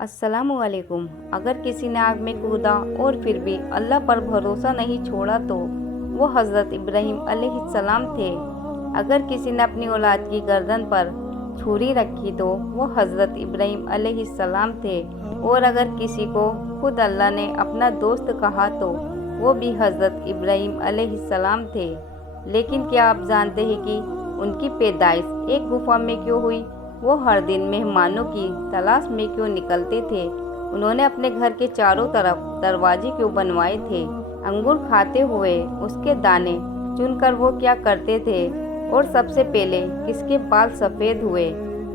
अस्सलामुअलैकुम। अगर किसी ने आग में कूदा और फिर भी अल्लाह पर भरोसा नहीं छोड़ा तो वो हज़रत इब्राहीम अलैहिस्सलाम थे। अगर किसी ने अपनी औलाद की गर्दन पर छुरी रखी तो वो हज़रत इब्राहीम अलैहिस्सलाम थे। और अगर किसी को खुद अल्लाह ने अपना दोस्त कहा तो वो भी हज़रत इब्राहीम अलैहिस्सलाम थे। लेकिन क्या आप जानते हैं कि उनकी पैदाइश एक गुफा में क्यों हुई? वो हर दिन मेहमानों की तलाश में क्यों निकलते थे? उन्होंने अपने घर के चारों तरफ दरवाजे क्यों बनवाए थे? अंगूर खाते हुए उसके दाने चुनकर वो क्या करते थे? और सबसे पहले किसके बाल सफ़ेद हुए?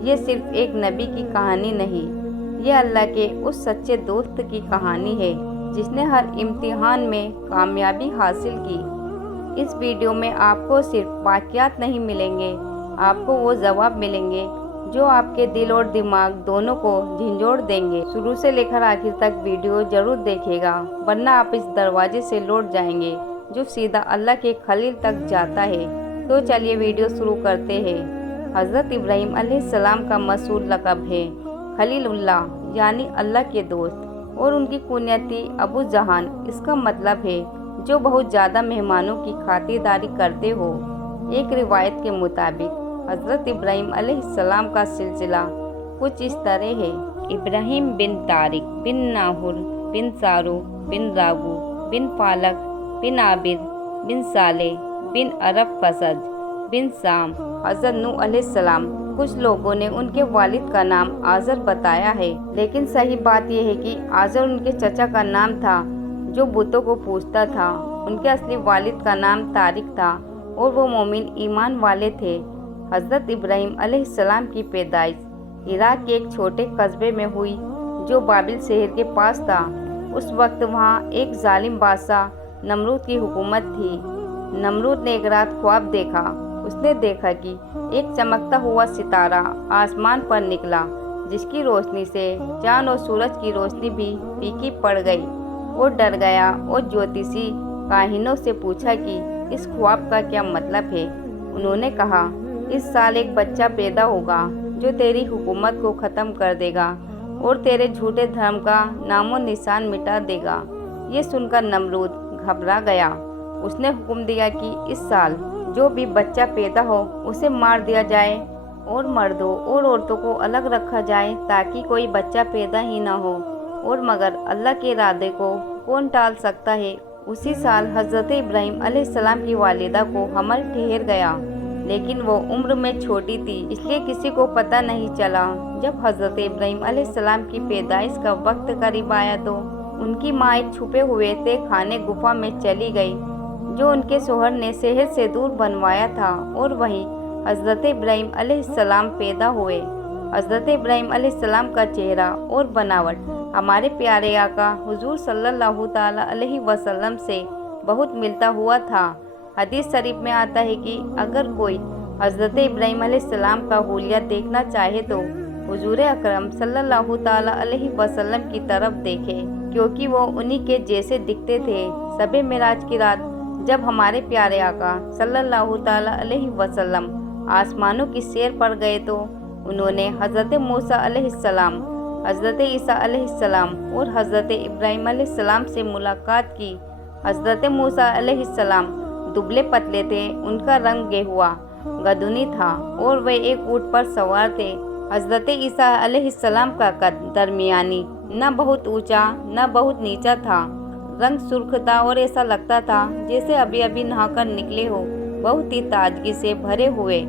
ये सिर्फ एक नबी की कहानी नहीं, ये अल्लाह के उस सच्चे दोस्त की कहानी है जिसने हर इम्तिहान में कामयाबी हासिल की। इस वीडियो में आपको सिर्फ वाक़यात नहीं मिलेंगे, आपको वो जवाब मिलेंगे जो आपके दिल और दिमाग दोनों को झंझोड़ देंगे। शुरू से लेकर आखिर तक वीडियो जरूर देखिएगा, वरना आप इस दरवाजे से लौट जाएंगे जो सीधा अल्लाह के खलील तक जाता है। तो चलिए वीडियो शुरू करते हैं। हज़रत इब्राहीम अलैहिस्सलाम का मशहूर लक़ब है खलीलुल्लाह, यानी अल्लाह के दोस्त, और उनकी कुनियत अबू जहान। इसका मतलब है जो बहुत ज़्यादा मेहमानों की खातिरदारी करते हो। एक रिवायत के मुताबिक हज़रत इब्राहीम अलैहिस्सलाम का सिलसिला कुछ इस तरह है। इब्राहीम बिन तारिक बिन नाहुर बिन सारू बिन रागू बिन फालक बिन आबिद बिन साले बिन अरब फसद बिन साम हज़रत नूह अलैहिस्सलाम। कुछ लोगों ने उनके वालिद का नाम आज़र बताया है, लेकिन सही बात यह है कि आज़र उनके चचा का नाम था जो बुतों को पूजता था। उनके असली वालिद का नाम तारिक था और वो मोमिन ईमान वाले थे। हज़रत इब्राहीम अलैहिस्सलाम की पैदाइश इराक के एक छोटे कस्बे में हुई जो बाबिल शहर के पास था। उस वक्त वहाँ एक जालिम बादशाह नमरूद की हुकूमत थी। नमरूद ने एक रात ख्वाब देखा। उसने देखा कि एक चमकता हुआ सितारा आसमान पर निकला, जिसकी रोशनी से चाँद और सूरज की रोशनी भी फीकी पड़ गई। वो डर गया और ज्योतिषी काहिनों से पूछा कि इस ख्वाब का क्या मतलब है। उन्होंने कहा, इस साल एक बच्चा पैदा होगा जो तेरी हुकूमत को ख़त्म कर देगा और तेरे झूठे धर्म का नामो निशान मिटा देगा। ये सुनकर नमरूद घबरा गया। उसने हुक्म दिया कि इस साल जो भी बच्चा पैदा हो उसे मार दिया जाए और मर्दों और औरतों को अलग रखा जाए ताकि कोई बच्चा पैदा ही ना हो। और मगर अल्लाह के इरादे को कौन टाल सकता है। उसी साल हज़रत इब्राहीम अलैहिस्सलाम की वालिदा को हमल ठहर गया, लेकिन वो उम्र में छोटी थी, इसलिए किसी को पता नहीं चला। जब हज़रत इब्राहीम अलैहिस्सलाम की पैदाइश का वक्त करीब आया तो उनकी माँ एक छुपे हुए तह खाने गुफा में चली गई जो उनके शोहर ने शहर से दूर बनवाया था, और वहीं हज़रत इब्राहीम अलैहिस्सलाम पैदा हुए। हज़रत इब्राहीम अलैहिस्सलाम का चेहरा और बनावट हमारे प्यारे आका हुजूर सल्लल्लाहु ताला अलैहि वसल्लम से बहुत मिलता हुआ था। हदीस शरीफ में आता है कि अगर कोई हज़रत इब्राहीम अलैहिस्सलाम का हुलिया देखना चाहे तो हुजूर अकरम सल्लल्लाहु ताला अलैहि वसल्लम की तरफ देखे, क्योंकि वो उन्हीं के जैसे दिखते थे। शब मेराज की रात जब हमारे प्यारे आका सल्लल्लाहु ताला अलैहि वसल्लम आसमानों की सैर पर गए तो उन्होंने हज़रत मूसा अलैहिस्सलाम, हज़रत ईसा अलैहिस्सलाम और हज़रत इब्राहीम अलैहिस्सलाम से मुलाकात की। हज़रत मूसा अलैहिस्सलाम दुबले पतले थे, उनका रंग गेहुआ गदुनी था और वे एक ऊँट पर सवार थे। हज़रत ईसा अलैहिस्सलाम का कद दरमियानी, न बहुत ऊंचा न बहुत नीचा था। रंग सुर्ख था और ऐसा लगता था जैसे अभी अभी नहाकर निकले हो, बहुत ही ताजगी से भरे हुए।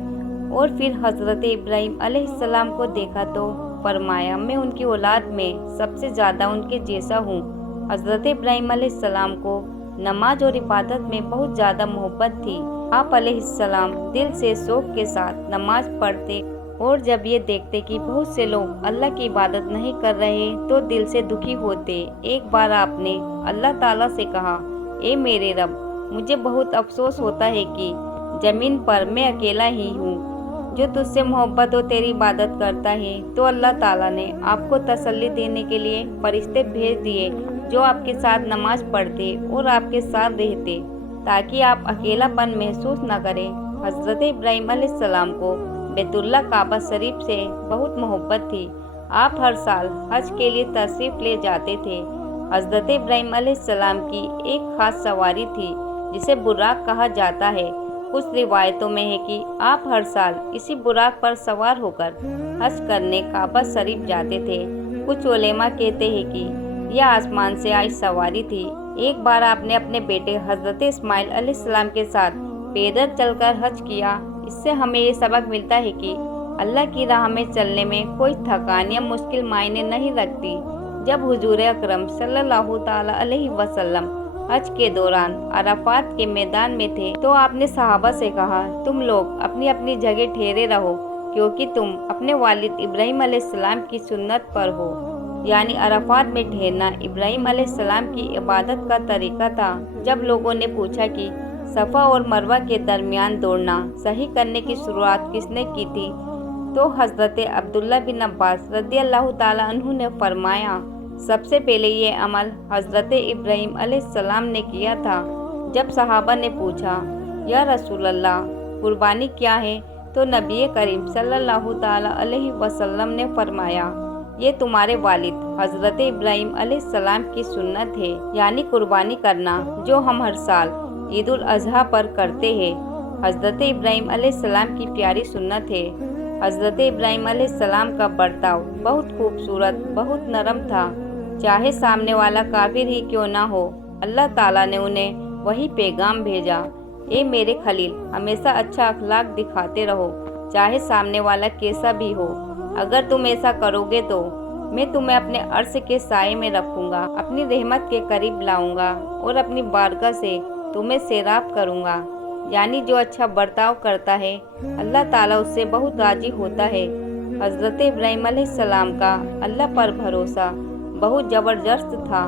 और फिर हज़रत इब्राहीम अलैहिस्सलाम को देखा तो फरमाया, मैं उनकी औलाद में सबसे ज़्यादा उनके जैसा हूँ। हज़रत इब्राहीम अलैहिस्सलाम को नमाज और इबादत में बहुत ज़्यादा मोहब्बत थी। आप अलैहिस्सलाम दिल से शौक के साथ नमाज पढ़ते और जब ये देखते कि बहुत से लोग अल्लाह की इबादत नहीं कर रहे तो दिल से दुखी होते। एक बार आपने अल्लाह ताला से कहा, ए मेरे रब, मुझे बहुत अफसोस होता है कि ज़मीन पर मैं अकेला ही हूँ जो तुझसे मोहब्बत और तेरी इबादत करता है। तो अल्लाह ताला ने आपको तसल्ली देने के लिए फरिश्ते भेज दिए जो आपके साथ नमाज पढ़ते और आपके साथ रहते ताकि आप अकेलापन महसूस न करें। हज़रत इब्राहीम अलैहिस्सलाम को बैतुल्लाह काबा शरीफ से बहुत मोहब्बत थी। आप हर साल हज के लिए तशरीफ़ ले जाते थे। हज़रत इब्राहीम अलैहिस्सलाम की एक ख़ास सवारी थी जिसे बुराक कहा जाता है। कुछ रिवायतों में है कि आप हर साल इसी बुराक पर सवार होकर हज करने काबा शरीफ जाते थे। कुछ उलेमा कहते हैं कि यह आसमान से आई सवारी थी। एक बार आपने अपने बेटे हज़रत इस्माइल अलैहिस्सलाम के साथ पैदल चलकर हज किया। इससे हमें ये सबक मिलता है कि अल्लाह की राह में चलने में कोई थकान या मुश्किल मायने नहीं रखती। जब हुजूर अकरम सल्लल्लाहु ताला अलैहि वसल्लम हज के दौरान अराफात के मैदान में थे तो आपने सहाबा से कहा, तुम लोग अपनी अपनी जगह ठहरे रहो क्योंकि तुम अपने वालिद इब्राहीम अलैहिस्सलाम की सुन्नत पर हो। यानी अराफात में ठहरना इब्राहीम अलैहिस्सलाम की इबादत का तरीका था। जब लोगों ने पूछा कि सफ़ा और मरवा के दरमियान दौड़ना सही करने की शुरुआत किसने की थी, तो हज़रत अब्दुल्ला बिन अब्बास रज़ियल्लाहु ताला अन्हु ने फरमाया, सबसे पहले ये अमल हज़रत इब्राहीम अलैहिस्सलाम ने किया था। जब सहाबा ने पूछा, या रसूल अल्लाह, कुर्बानी क्या है, तो नबी करीम सल्लल्लाहु ताला अलैहि वसल्लम ने फरमाया, ये तुम्हारे वालिद हज़रत इब्राहीम अलैहिस्सलाम की सुन्नत है, यानी कुर्बानी करना जो हम हर साल ईद उल अज़हा पर करते हैं। हज़रत इब्राहीम अलैहिस्सलाम की प्यारी सुन्नत है। हज़रत इब्राहीम अलैहिस्सलाम का बर्ताव बहुत खूबसूरत, बहुत नरम था। चाहे सामने वाला काफिर ही क्यों ना हो, अल्लाह ताला ने उन्हें वही पैगाम भेजा, ए मेरे खलील, हमेशा अच्छा अखलाक दिखाते रहो, चाहे सामने वाला कैसा भी हो। अगर तुम ऐसा करोगे तो मैं तुम्हें अपने अर्श के साए में रखूँगा, अपनी रहमत के करीब लाऊँगा और अपनी बारगाह से तुम्हें सैराब करूँगा। यानी जो अच्छा बर्ताव करता है अल्लाह ताला उससे बहुत राजी होता है। हज़रत इब्राहीम अलैहिस्सलाम का अल्लाह पर भरोसा बहुत ज़बरदस्त था।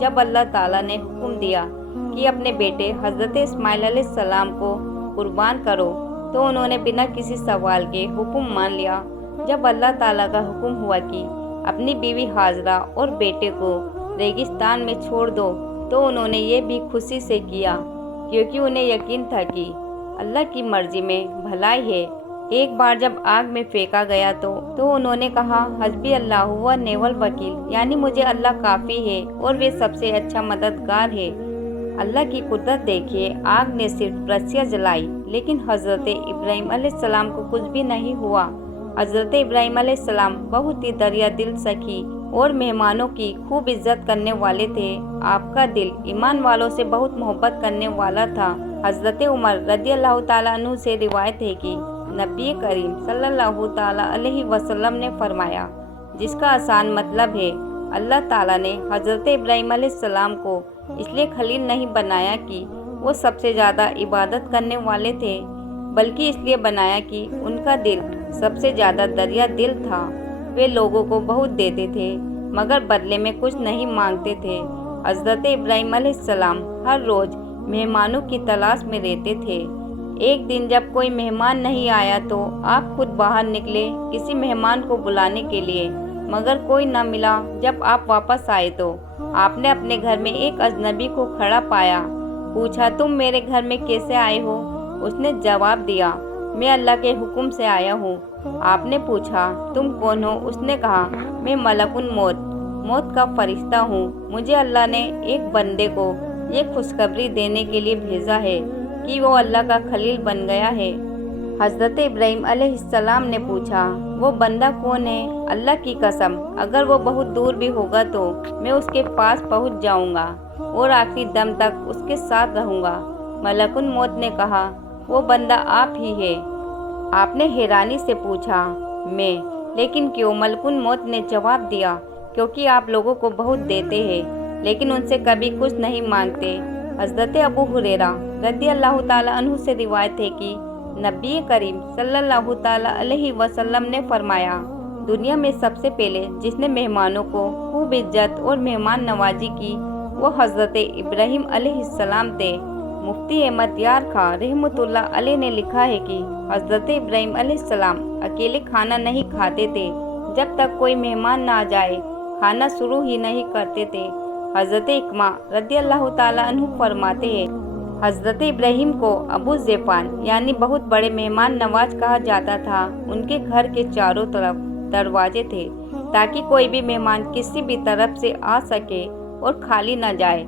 जब अल्लाह ताला ने हुक्म दिया कि अपने बेटे हज़रत इस्माइल अलैहिस्सलाम को कुर्बान करो तो उन्होंने बिना किसी सवाल के हुक्म मान लिया। जब अल्लाह ताला का हुक्म हुआ कि अपनी बीवी हाजरा और बेटे को रेगिस्तान में छोड़ दो तो उन्होंने ये भी खुशी से किया क्योंकि उन्हें यकीन था कि अल्लाह की मर्जी में भलाई है। एक बार जब आग में फेंका गया तो उन्होंने कहा, हस्बी अल्लाह व नेवल वकील, यानी मुझे अल्लाह काफ़ी है और वे सबसे अच्छा मददगार है। अल्लाह की कुदरत देखिए, आग ने सिर्फ रस्सियाँ जलाई लेकिन हज़रत इब्राहीम अलैहिस्सलाम को कुछ भी नहीं हुआ। हज़रत इब्राहीम अलैहिस्सलाम बहुत ही दरिया दिल सखी और मेहमानों की खूब इज्जत करने वाले थे। आपका दिल ईमान वालों से बहुत मोहब्बत करने वाला था। हज़रत उमर रज़ियल्लाहु ताला अन्हु से रिवायत है कि नबी करीम सल्लल्लाहु ताला अलैहि वसल्लम ने फरमाया, जिसका आसान मतलब है अल्लाह ताला ने हज़रत इब्राहीम अलैहिस्सलाम को इसलिए खलील नहीं बनाया कि वो सबसे ज़्यादा इबादत करने वाले थे, बल्कि इसलिए बनाया कि उनका दिल सबसे ज़्यादा दरिया दिल था। वे लोगों को बहुत देते थे मगर बदले में कुछ नहीं मांगते थे। हज़रत इब्राहीम अलैहिस्सलाम हर रोज़ मेहमानों की तलाश में रहते थे। एक दिन जब कोई मेहमान नहीं आया तो आप खुद बाहर निकले किसी मेहमान को बुलाने के लिए, मगर कोई न मिला। जब आप वापस आए तो आपने अपने घर में एक अजनबी को खड़ा पाया। पूछा, तुम मेरे घर में कैसे आए हो? उसने जवाब दिया, मैं अल्लाह के हुक्म से आया हूँ। आपने पूछा, तुम कौन हो? उसने कहा, मैं मलकुल मौत का फरिश्ता हूँ। मुझे अल्लाह ने एक बंदे को ये खुशखबरी देने के लिए भेजा है कि वो अल्लाह का खलील बन गया है। हज़रत इब्राहीम अलैहिस्सलाम ने पूछा, वो बंदा कौन है? अल्लाह की कसम, अगर वो बहुत दूर भी होगा तो मैं उसके पास पहुँच जाऊँगा और आखिरी दम तक उसके साथ रहूँगा। मलकुल मौत ने कहा, वो बंदा आप ही है। आपने हैरानी से पूछा, मैं? लेकिन क्यों? मलकुल मौत ने जवाब दिया, क्योंकि आप लोगों को बहुत देते हैं लेकिन उनसे कभी कुछ नहीं मांगते। हज़रत अबू हुरैरा रज़ियल्लाहु ताला अन्हु से रिवायत है कि नबी करीम सल्लल्लाहु ताला अलैहि वसल्लम ने फरमाया, दुनिया में सबसे पहले जिसने मेहमानों को खूब इज्जत और मेहमान नवाजी की वो हज़रत इब्राहीम अलैहिस्सलाम थे। मुफ्ती अहमद यार खां रहमतुल्लाह अलैह ने लिखा है कि हज़रत इब्राहीम अलैहिस्सलाम अकेले खाना नहीं खाते थे, जब तक कोई मेहमान ना आ जाए खाना शुरू ही नहीं करते थे। हज़रत इक्रमा रज़ियल्लाहु ताला अन्हु फरमाते हैं, हज़रत इब्राहीम को अबू ज़ेफ़ान यानी बहुत बड़े मेहमान नवाज कहा जाता था। उनके घर के चारों तरफ दरवाजे थे ताकि कोई भी मेहमान किसी भी तरफ से आ सके और खाली न जाए।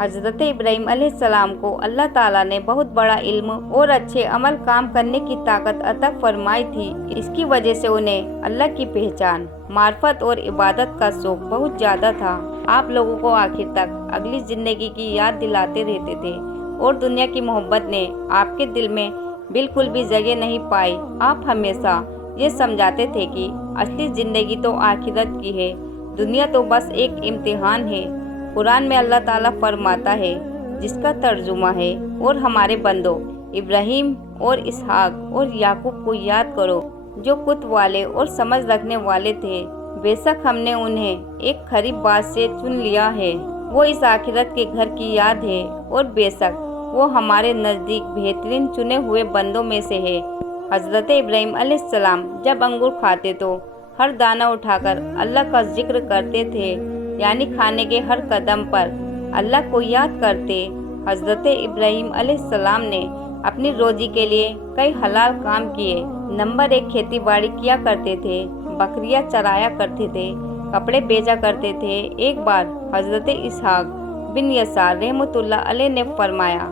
हज़रत इब्राहीम अलैहिस्सलाम को अल्लाह ताला ने बहुत बड़ा इल्म और अच्छे अमल काम करने की ताकत अता फरमाई थी। इसकी वजह से उन्हें अल्लाह की पहचान, मार्फत और इबादत का शौक बहुत ज़्यादा था। आप लोगों को आखिर तक अगली ज़िंदगी की याद दिलाते रहते थे और दुनिया की मोहब्बत ने आपके दिल में बिल्कुल भी जगह नहीं पाई। आप हमेशा ये समझाते थे कि असली ज़िंदगी तो आखिरत की है, दुनिया तो बस एक इम्तिहान है। कुरान में अल्लाह ताला फरमाता है, जिसका तर्जुमा है, और हमारे बंदों इब्राहीम और इसहाक और याकूब को याद करो, जो कुत वाले और समझ रखने वाले थे। बेशक हमने उन्हें एक खरीब बात से चुन लिया है, वो इस आखिरत के घर की याद है, और बेशक वो हमारे नज़दीक बेहतरीन चुने हुए बंदों में से है। हज़रत इब्राहीम अलैहिस्सलाम जब अंगूर खाते तो हर दाना उठाकर अल्लाह का जिक्र करते थे, यानी खाने के हर कदम पर अल्लाह को याद करते। हज़रत इब्राहीम अलैहिस्सलाम ने अपनी रोजी के लिए कई हलाल काम किए। नंबर 1 खेती बाड़ी किया करते थे, बकरियां चराया करते थे, कपड़े बेचा करते थे। एक बार हज़रत इसहाक बिन यसार रहमतुल्लाह अलैह ने फरमाया,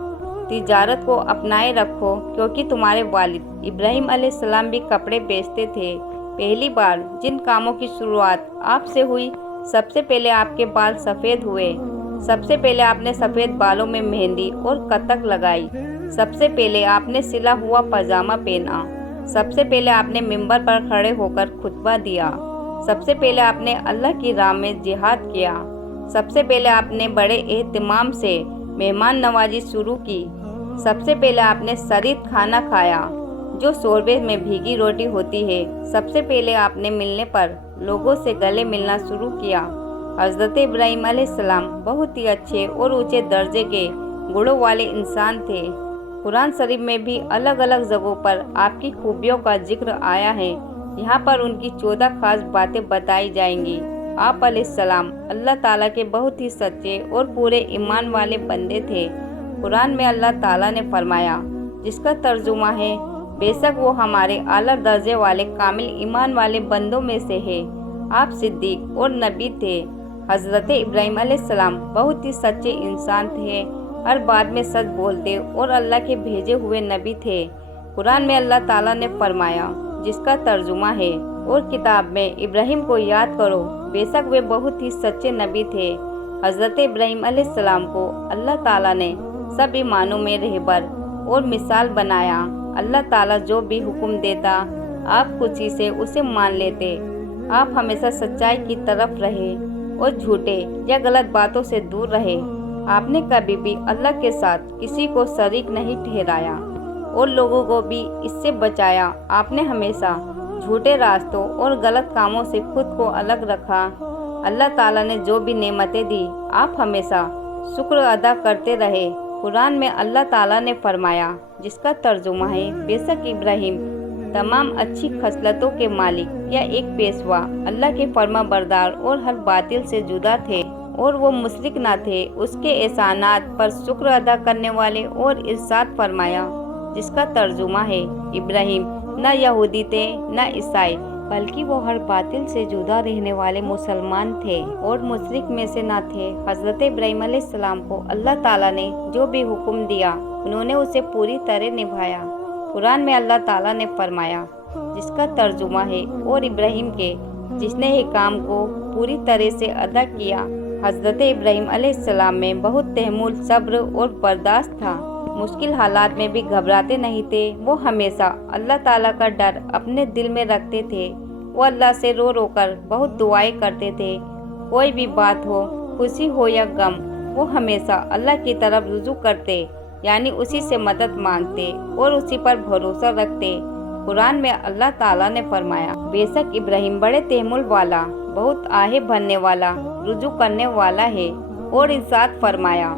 तिजारत को अपनाए रखो, क्योंकि तुम्हारे वालिद इब्राहीम अलैहिस्सलाम भी कपड़े बेचते थे। पहली बार जिन कामों की शुरुआत आपसे हुई, सबसे पहले आपके बाल सफ़ेद हुए। सबसे पहले आपने सफ़ेद बालों में मेहंदी और कतक लगाई। सबसे पहले आपने सिला हुआ पजामा पहना। सबसे पहले आपने मिंबर पर खड़े होकर खुतबा दिया। सबसे पहले आपने अल्लाह की राह में जिहाद किया। सबसे पहले आपने बड़े एहतिमाम से मेहमान नवाजी शुरू की। सबसे पहले आपने शरीत खाना खाया, जो शोरबे में भीगी रोटी होती है। सबसे पहले आपने मिलने पर लोगों से गले मिलना शुरू किया। हज़रत इब्राहीम अलैहिस्सलाम बहुत ही अच्छे और ऊंचे दर्जे के गुणों वाले इंसान थे। कुरान शरीफ में भी अलग अलग जगहों पर आपकी खूबियों का जिक्र आया है। यहाँ पर उनकी 14 खास बातें बताई जाएंगी। आप अलैहिस्सलाम अल्लाह ताला के बहुत ही सच्चे और पूरे ईमान वाले बंदे थे। कुरान में अल्लाह ताला ने फरमाया, जिसका तर्जुमा है, बेशक वो हमारे आला दर्जे वाले कामिल ईमान वाले बंदों में से है। आप सिद्दीक और नबी थे। हज़रत इब्राहीम अलैहिस्सलाम बहुत ही सच्चे इंसान थे, हर बात में सच बोलते और अल्लाह के भेजे हुए नबी थे। कुरान में अल्लाह ताला ने फरमाया, जिसका तर्जुमा है, और किताब में इब्राहीम को याद करो, बेशक वे बहुत ही सच्चे नबी थे। हज़रत इब्राहीम अलैहिस्सलाम को अल्लाह ताला ने सब ईमानों में रहबर और मिसाल बनाया। अल्लाह ताला जो भी हुक्म देता, आप खुशी से उसे मान लेते। आप हमेशा सच्चाई की तरफ रहे और झूठे या गलत बातों से दूर रहे। आपने कभी भी अल्लाह के साथ किसी को शरीक नहीं ठहराया और लोगों को भी इससे बचाया। आपने हमेशा झूठे रास्तों और गलत कामों से खुद को अलग रखा। अल्लाह ताला ने जो भी नेमतें दी, आप हमेशा शुक्र अदा करते रहे। कुरान में अल्लाह ताला ने फरमाया, जिसका तर्जुमा है, बेशक इब्राहीम तमाम अच्छी खसलतों के मालिक या एक पेशवा, अल्लाह के फर्मा बरदार और हर बातिल से जुदा थे, और वो मुशरिक ना थे। उसके एहसानात पर शुक्र अदा करने वाले। और इरशाद फरमाया, जिसका तर्जुमा है, इब्राहीम न यहूदी थे न ईसाई, बल्कि वो हर बातिल से जुदा रहने वाले मुसलमान थे और मुशरिक में से न थे। हज़रत इब्राहीम अलैहिस्सलाम को अल्लाह ताला ने जो भी हुक्म दिया, उन्होंने उसे पूरी तरह निभाया। कुरान में अल्लाह ताला ने फरमाया, जिसका तर्जुमा है, और इब्राहीम के जिसने ये काम को पूरी तरह से अदा किया। हज़रत इब्राहीम अलैहिस्सलाम में बहुत तहम्मुल, सब्र और बर्दाश्त था। मुश्किल हालात में भी घबराते नहीं थे। वो हमेशा अल्लाह ताला का डर अपने दिल में रखते थे। वो अल्लाह से रो रो कर बहुत दुआएं करते थे। कोई भी बात हो, खुशी हो या गम, वो हमेशा अल्लाह की तरफ रुजू करते, यानी उसी से मदद मांगते और उसी पर भरोसा रखते। कुरान में अल्लाह ताला ने फरमाया, बेशक इब्राहीम बड़े तहम्मुल वाला, बहुत आहे भरने वाला, रुजू करने वाला है। और इरशाद फरमाया,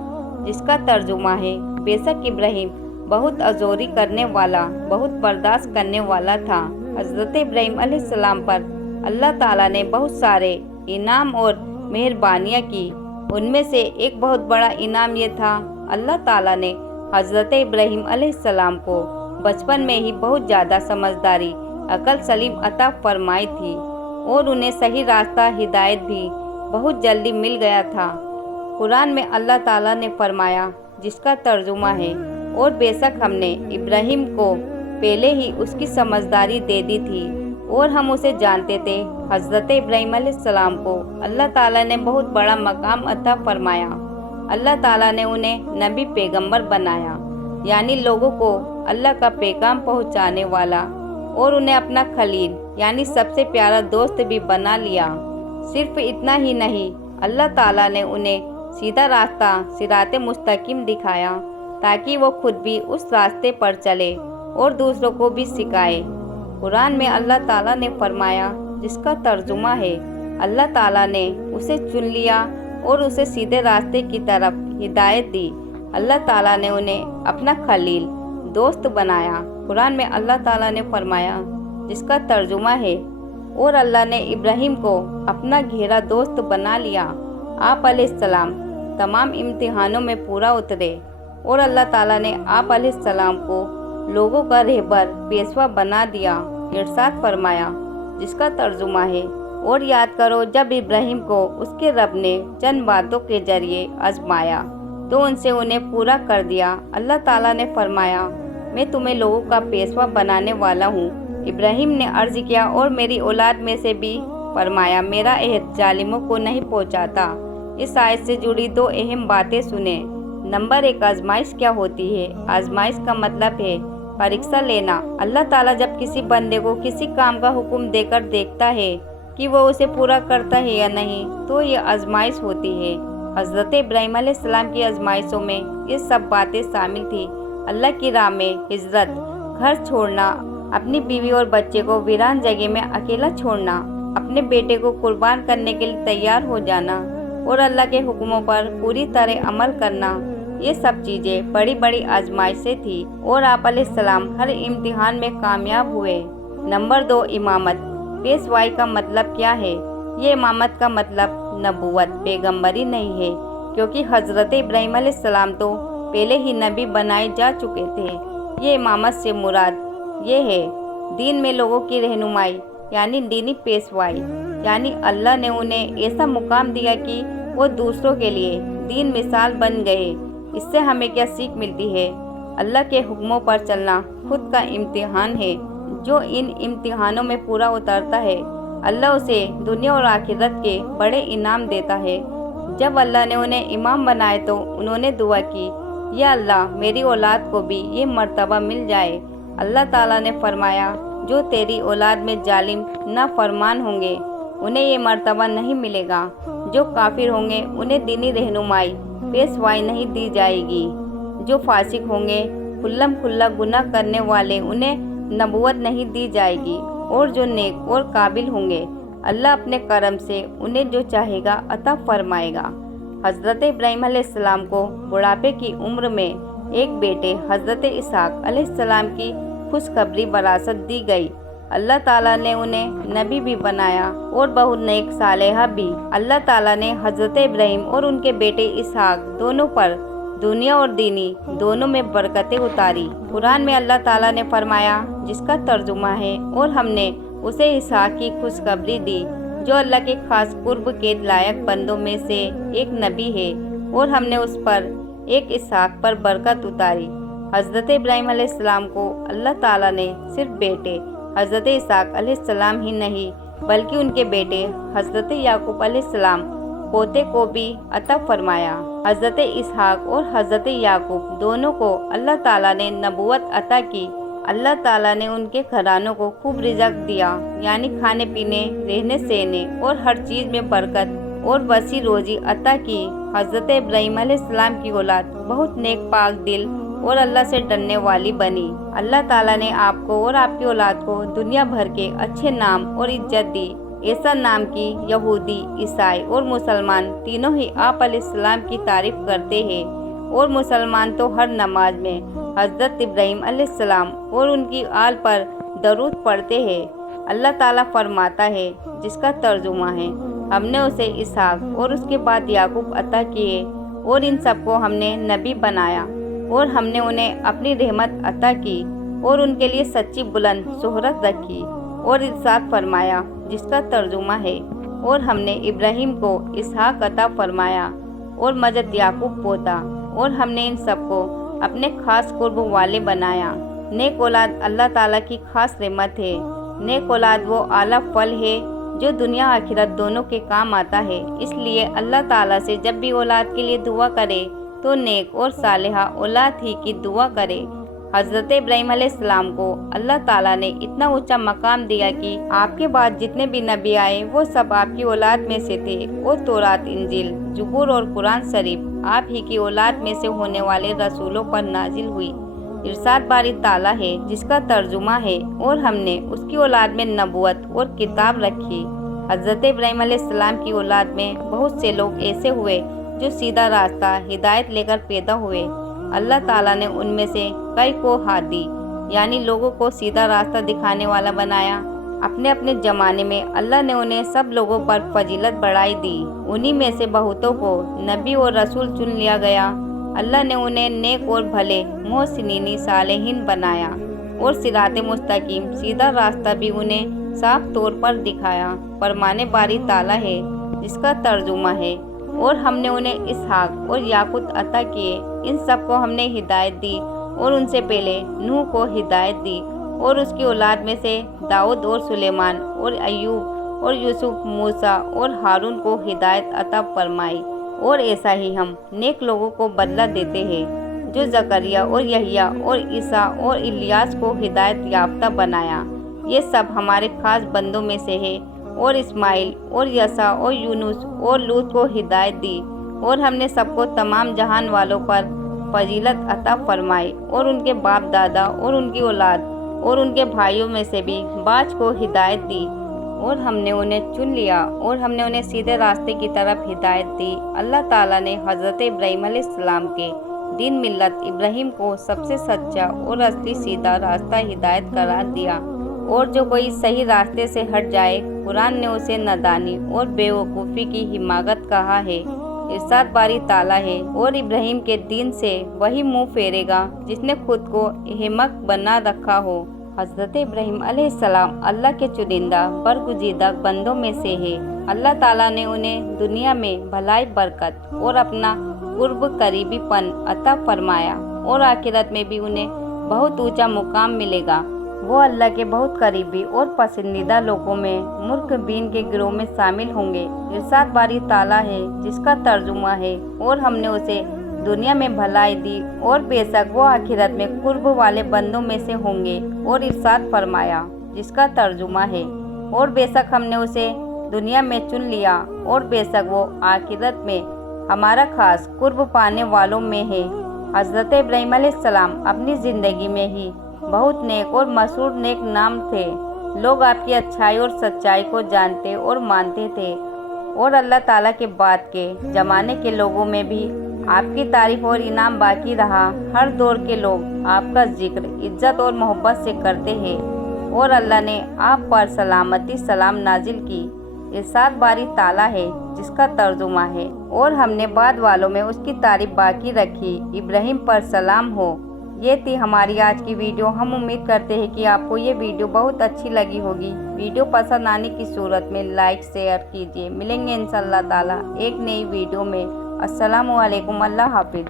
जिसका तर्जुमा है, बेशक इब्राहीम बहुत अजोरी करने वाला, बहुत बर्दाश्त करने वाला था। हज़रत इब्राहीम अलैहिस्सलाम पर अल्लाह ताला ने बहुत सारे इनाम और मेहरबानियाँ की। उनमें से एक बहुत बड़ा इनाम ये था, अल्लाह ताला ने हज़रत इब्राहीम अलैहिस्सलाम को बचपन में ही बहुत ज़्यादा समझदारी, अकल सलीम अता फरमाई थी। اور انہیں صحیح راستہ ہدایت بھی بہت جلدی مل گیا تھا۔ قرآن میں اللہ تعالیٰ نے فرمایا، جس کا ترجمہ ہے، اور بے شک ہم نے ابراہیم کو پہلے ہی اس کی سمجھداری دے دی تھی اور ہم اسے جانتے تھے۔ حضرت ابراہیم علیہ السلام کو اللہ تعالیٰ نے بہت بڑا مقام عطا فرمایا۔ اللہ تعالیٰ نے انہیں نبی پیغمبر بنایا، یعنی لوگوں کو اللہ کا پیغام پہنچانے والا، اور انہیں اپنا خلیل یعنی سب سے پیارا دوست بھی بنا لیا۔ صرف اتنا ہی نہیں، اللہ تعالیٰ نے انہیں سیدھا راستہ صراط مستقیم دکھایا تاکہ وہ خود بھی اس راستے پر چلے اور دوسروں کو بھی سکھائے۔ قرآن میں اللہ تعالیٰ نے فرمایا، جس کا ترجمہ ہے، اللہ تعالیٰ نے اسے چن لیا اور اسے سیدھے راستے کی طرف ہدایت دی۔ اللہ تعالیٰ نے انہیں اپنا خلیل دوست بنایا۔ قرآن میں اللہ تعالیٰ نے فرمایا، جس کا ترجمہ ہے، اور اللہ نے ابراہیم کو اپنا گہرا دوست بنا لیا۔ آپ علیہ السلام تمام امتحانوں میں پورا اترے اور اللہ تعالیٰ نے آپ علیہ السلام کو لوگوں کا رہبر پیشوا بنا دیا۔ ارشاد فرمایا، جس کا ترجمہ ہے، اور یاد کرو جب ابراہیم کو اس کے رب نے چند باتوں کے ذریعے آزمایا تو ان سے انہیں پورا کر دیا۔ اللہ تعالیٰ نے فرمایا، میں تمہیں لوگوں کا پیشوا بنانے والا ہوں۔ ابراہیم نے عرض کیا، اور میری اولاد میں سے بھی؟ فرمایا، میرا عہد ظالموں کو نہیں پہنچاتا۔ اس آیت سے جڑی دو اہم باتیں سنیں۔ نمبر 1، آزمائش کیا ہوتی ہے؟ آزمائش کا مطلب ہے پریکشا لینا۔ اللہ تعالیٰ جب کسی بندے کو کسی کام کا حکم دے کر دیکھتا ہے کہ وہ اسے پورا کرتا ہے یا نہیں، تو یہ آزمائش ہوتی ہے۔ حضرت ابراہیم علیہ السلام کی آزمائشوں میں یہ سب باتیں شامل تھیں۔ اللہ کی راہ میں ہجرت، گھر چھوڑنا، اپنی بیوی اور بچے کو ویران جگہ میں اکیلا چھوڑنا، اپنے بیٹے کو قربان کرنے کے لیے تیار ہو جانا، اور اللہ کے حکموں پر پوری طرح عمل کرنا، یہ سب چیزیں بڑی بڑی آزمائشیں تھیں، اور آپ علیہ السلام ہر امتحان میں کامیاب ہوئے۔ نمبر 2، امامت۔ پیشوائی کا مطلب کیا ہے؟ یہ امامت کا مطلب نبوت، پیغمبری نہیں ہے، کیونکہ حضرت ابراہیم علیہ السلام تو پہلے ہی نبی بنائے جا چکے تھے۔ یہ امامت سے مراد یہ ہے دین میں لوگوں کی رہنمائی، یعنی دینی پیشوائی، یعنی اللہ نے انہیں ایسا مقام دیا کہ وہ دوسروں کے لیے دین مثال بن گئے۔ اس سے ہمیں کیا سیکھ ملتی ہے؟ اللہ کے حکموں پر چلنا خود کا امتحان ہے۔ جو ان امتحانوں میں پورا اترتا ہے، اللہ اسے دنیا اور آخرت کے بڑے انعام دیتا ہے۔ جب اللہ نے انہیں امام بنائے تو انہوں نے دعا کی، یا اللہ میری اولاد کو بھی یہ مرتبہ مل جائے۔ اللہ تعالیٰ نے فرمایا، جو تیری اولاد میں ظالم نافرمان ہوں گے انہیں یہ مرتبہ نہیں ملے گا۔ جو کافر ہوں گے انہیں دینی رہنمائی، پیشوائی نہیں دی جائے گی۔ جو فاسق ہوں گے، کھلم کھلا گناہ کرنے والے، انہیں نبوت نہیں دی جائے گی۔ اور جو نیک اور قابل ہوں گے، اللہ اپنے کرم سے انہیں جو چاہے گا عطا فرمائے گا۔ حضرت ابراہیم علیہ السلام کو بڑھاپے کی عمر میں ایک بیٹے حضرت اسحاق علیہ السلام کی خوشخبری وراثت دی گئی۔ اللہ تعالیٰ نے انہیں نبی بھی بنایا اور بہت نیک صالحہ بھی۔ اللہ تعالیٰ نے حضرت ابراہیم اور ان کے بیٹے اسحاق دونوں پر دنیا اور دینی دونوں میں برکتیں اتاری۔ قرآن میں اللہ تعالیٰ نے فرمایا، جس کا ترجمہ ہے، اور ہم نے اسے اسحاق کی خوشخبری دی، جو اللہ کے خاص قرب کے لائق بندوں میں سے ایک نبی ہے، اور ہم نے اس پر ایک اسحاق پر برکت اتاری۔ حضرت ابراہیم علیہ السلام کو اللہ تعالیٰ نے صرف بیٹے حضرت اسحاق علیہ السلام ہی نہیں، بلکہ ان کے بیٹے حضرت یعقوب علیہ السلام پوتے کو بھی عطا فرمایا۔ حضرت اسحاق اور حضرت یعقوب دونوں کو اللہ تعالیٰ نے نبوت عطا کی۔ اللہ تعالیٰ نے ان کے گھرانوں کو خوب رزق دیا، یعنی کھانے پینے، رہنے سہنے اور ہر چیز میں برکت اور وسیع روزی عطا کی۔ حضرت ابراہیم علیہ السلام کی اولاد بہت نیک پاک دل اور اللہ سے ڈرنے والی بنی۔ اللہ تعالیٰ نے آپ کو اور آپ کی اولاد کو دنیا بھر کے اچھے نام اور عزت دی، ایسا نام کی یہودی، عیسائی اور مسلمان تینوں ہی آپ علیہ السلام کی تعریف کرتے ہیں، اور مسلمان تو ہر نماز میں حضرت ابراہیم علیہ السلام اور ان کی آل پر درود پڑھتے ہیں۔ اللہ تعالیٰ فرماتا ہے، جس کا ترجمہ ہے، ہم نے اسے اسحاق اور اس کے بعد یعقوب عطا کیے، اور ان سب کو ہم نے نبی بنایا، اور ہم نے انہیں اپنی رحمت عطا کی اور ان کے لیے سچی بلند شہرت رکھی۔ और इरशाद फरमाया, जिसका तर्जुमा है, और हमने इब्राहिम को इसहाक अता फरमाया और मजद याकूब पोता, और हमने इन सबको अपने खास कुर्ब वाले बनाया। नेक औलाद अल्लाह ताला की खास रहमत है। नेक औलाद वो आला फल है जो दुनिया आखिरत दोनों के काम आता है। इसलिए अल्लाह ताला से जब भी औलाद के लिए दुआ करे तो नेक और सालेहा औलाद ही की दुआ करे। हज़रत इब्राहीम अलैहिस्सलाम को अल्लाह ताला ने इतना ऊंचा मकाम दिया कि आपके बाद जितने भी नबी आए वो सब आपकी औलाद में से थे। और तौरात, इंजील, ज़बूर और कुरान शरीफ आप ही की औलाद में से होने वाले रसूलों पर नाजिल हुई। इरशाद बारी ताला है, जिसका तर्जुमा है, और हमने उसकी औलाद में नबूवत और किताब रखी। हज़रत इब्राहीम अलैहिस्सलाम की औलाद में बहुत से लोग ऐसे हुए जो सीधा रास्ता हिदायत लेकर पैदा हुए। अल्लाह ताला ने उनमें से कई को हादी यानी लोगों को सीधा रास्ता दिखाने वाला बनाया। अपने अपने ज़माने में अल्लाह ने उन्हें सब लोगों पर फजीलत बढ़ाई दी। उन्हीं में से बहुतों को नबी और रसूल चुन लिया गया। अल्लाह ने उन्हें नेक और भले मोहसिनीन सालेहीन बनाया और सिराते मुस्तकीम सीधा रास्ता भी उन्हें साफ तौर पर दिखाया। फरमाने बारी ताला है, जिसका तर्जुमा है, और हमने उन्हें इसहाक और याकूत अता किए। इन सबको हमने हिदायत दी और उनसे पहले नूह को हिदायत दी और उसकी औलाद में से दाऊद और सुलेमान और अय्यूब और यूसुफ, मूसा और हारून को हिदायत अता फरमाई। और ऐसा ही हम नेक लोगों को बदला देते हैं जो जकरिया और यहिया और ईसा और इलियास को हिदायत याफ्ता बनाया। ये सब हमारे खास बंदों में से है। और इस्माइल और यसा और यूनुस और लूत को हिदायत दी और हमने सबको तमाम जहान वालों पर फजीलत अता फरमाई। और उनके बाप दादा और उनकी औलाद और उनके भाइयों में से भी बाज को हिदायत दी और हमने उन्हें चुन लिया और हमने उन्हें सीधे रास्ते की तरफ हिदायत दी। अल्लाह ताला ने हज़रत इब्राहीम अलैहिस्सलाम के दीन मिल्लत इब्राहीम को सबसे सच्चा और असली सीधा रास्ता हिदायत करार दिया। और जो कोई सही रास्ते से हट जाए, कुरान ने उसे नादानी और बेवकूफ़ी की हिमाकत कहा है। इरशाद बारी ताला है, और इब्राहीम के दीन से वही मुंह फेरेगा जिसने खुद को अहमक बना रखा हो। हज़रत इब्राहीम अलैहिस्सलाम अल्लाह के चुनिंदा बरगुजीदा बंदों में से है। अल्लाह ताला ने उन्हें दुनिया में भलाई, बरकत और अपना कुर्ब करीबीपन अता फरमाया और आखिरत में भी उन्हें बहुत ऊंचा मुकाम मिलेगा। वो अल्लाह के बहुत करीबी और पसंदीदा लोगों में मुर्कबीन के गिरोह में शामिल होंगे। इरशाद बारी ताला है, जिसका तर्जुमा है, और हमने उसे दुनिया में भलाई दी और बेशक वो आखिरत में कुर्ब वाले बंदों में से होंगे। और इरशाद फरमाया, जिसका तर्जुमा है, और बेशक हमने उसे दुनिया में चुन लिया और बेशक वो आखिरत में हमारा खास कुर्ब पाने वालों में है। हज़रत इब्राहीम अलैहिस्सलाम अपनी ज़िंदगी में ही बहुत नेक और मशहूर नेक नाम थे। लोग आपकी अच्छाई और सच्चाई को जानते और मानते थे और अल्लाह ताला के बाद के ज़माने के लोगों में भी आपकी तारीफ और इनाम बाकी रहा। हर दौर के लोग आपका जिक्र इज्जत और मोहब्बत से करते हैं और अल्लाह ने आप पर सलामती सलाम नाजिल की। इरशाद बारी ताला है, जिसका तर्जुमा है, और हमने बाद वालों में उसकी तारीफ बाकी रखी। इब्राहीम पर सलाम हो। ये थी हमारी आज की वीडियो। हम उम्मीद करते हैं कि आपको ये वीडियो बहुत अच्छी लगी होगी। वीडियो पसंद आने की सूरत में लाइक शेयर कीजिए। मिलेंगे इंशाअल्लाह ताला एक नई वीडियो में। अस्सलामु अलैकुम, अल्लाह हाफिज़।